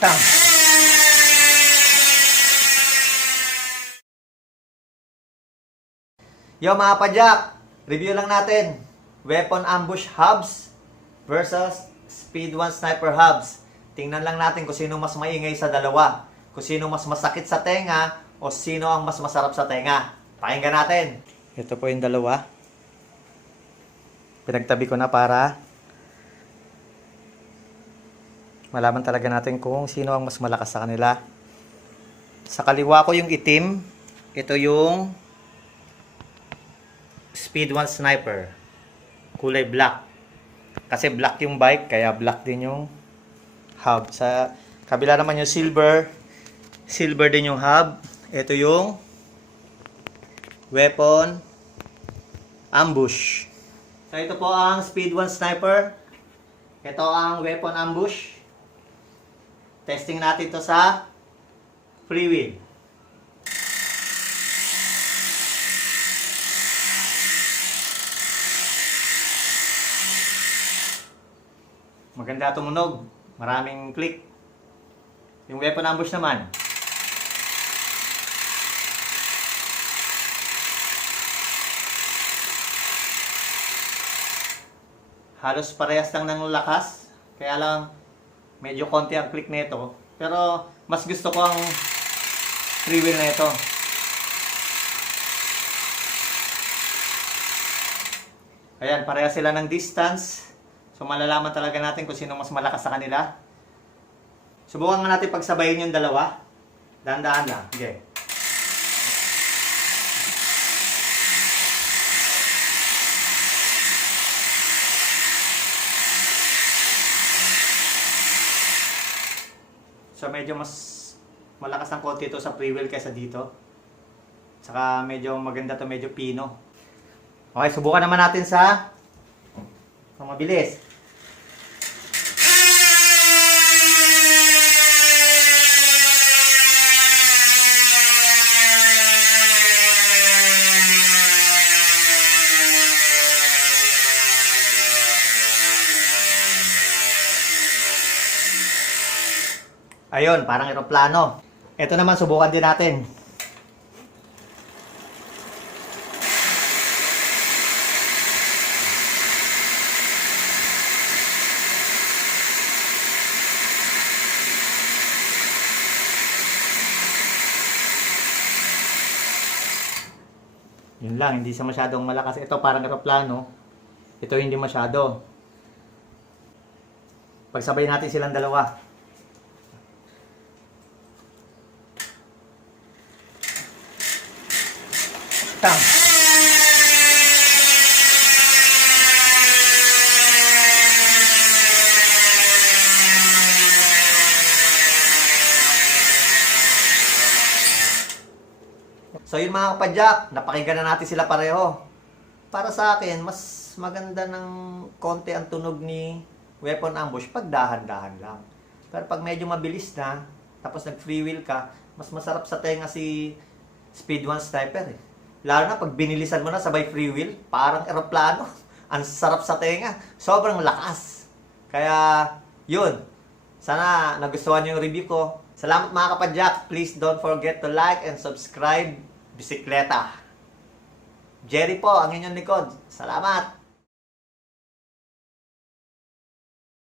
Tang. Yo mga padyak, review lang natin. Weapon ambush hubs versus speed 1 sniper hubs. Tingnan lang natin kung sino mas maingay sa dalawa. Kung sino mas masakit sa tenga o sino ang mas masarap sa tenga. Pakinggan natin. Ito po yung dalawa. Pinagtabi ko na para malaman talaga natin kung sino ang mas malakas sa kanila. Sa kaliwa ko yung itim. Ito yung Speed 1 Sniper. Kulay black. Kasi black yung bike, kaya black din yung hub. Sa kabila naman yung silver. Silver din yung hub. Ito yung Weapon Ambush. So ito po ang Speed 1 Sniper. Ito ang Weapon Ambush. Testing natin ito sa freewheel. Maganda tumunog. Maraming click. Yung weapon ambush naman. Halos parehas lang ng lakas. Kaya lang medyo konti ang click nito. Pero mas gusto ko ang freewheel na ito. Ayan, parehas sila ng distance. So malalaman talaga natin kung sino mas malakas sa kanila. Subukan nga natin pagsabayin yung dalawa. Dahan-dahan lang. Okay. So medyo mas malakas ng konti ito sa freewheel kaysa dito. Saka medyo maganda to, medyo pino. Okay, subukan naman natin sa mabilis. Ayun, parang eroplano. Ito naman, subukan din natin. Yun lang, hindi siya masyadong malakas. Ito parang eroplano. Ito hindi masyado. Pagsabay natin silang dalawa. Tang. So yun mga kapadyak, napakinggan na natin sila pareho. Para sa akin, mas maganda ng konti ang tunog ni Weapon Ambush pag dahan-dahan lang. Pero pag medyo mabilis na, tapos nag-freewheel ka, mas masarap sa tenga si Speed 1 Sniper eh. Lalo na pag binilisan mo na sabay freewheel, parang eroplano. Ang sarap sa tenga. Sobrang lakas. Kaya, yun. Sana nagustuhan nyo yung review ko. Salamat mga kapadyak. Please don't forget to like and subscribe. Bisikleta. Jerry po, ang inyong likod. Salamat.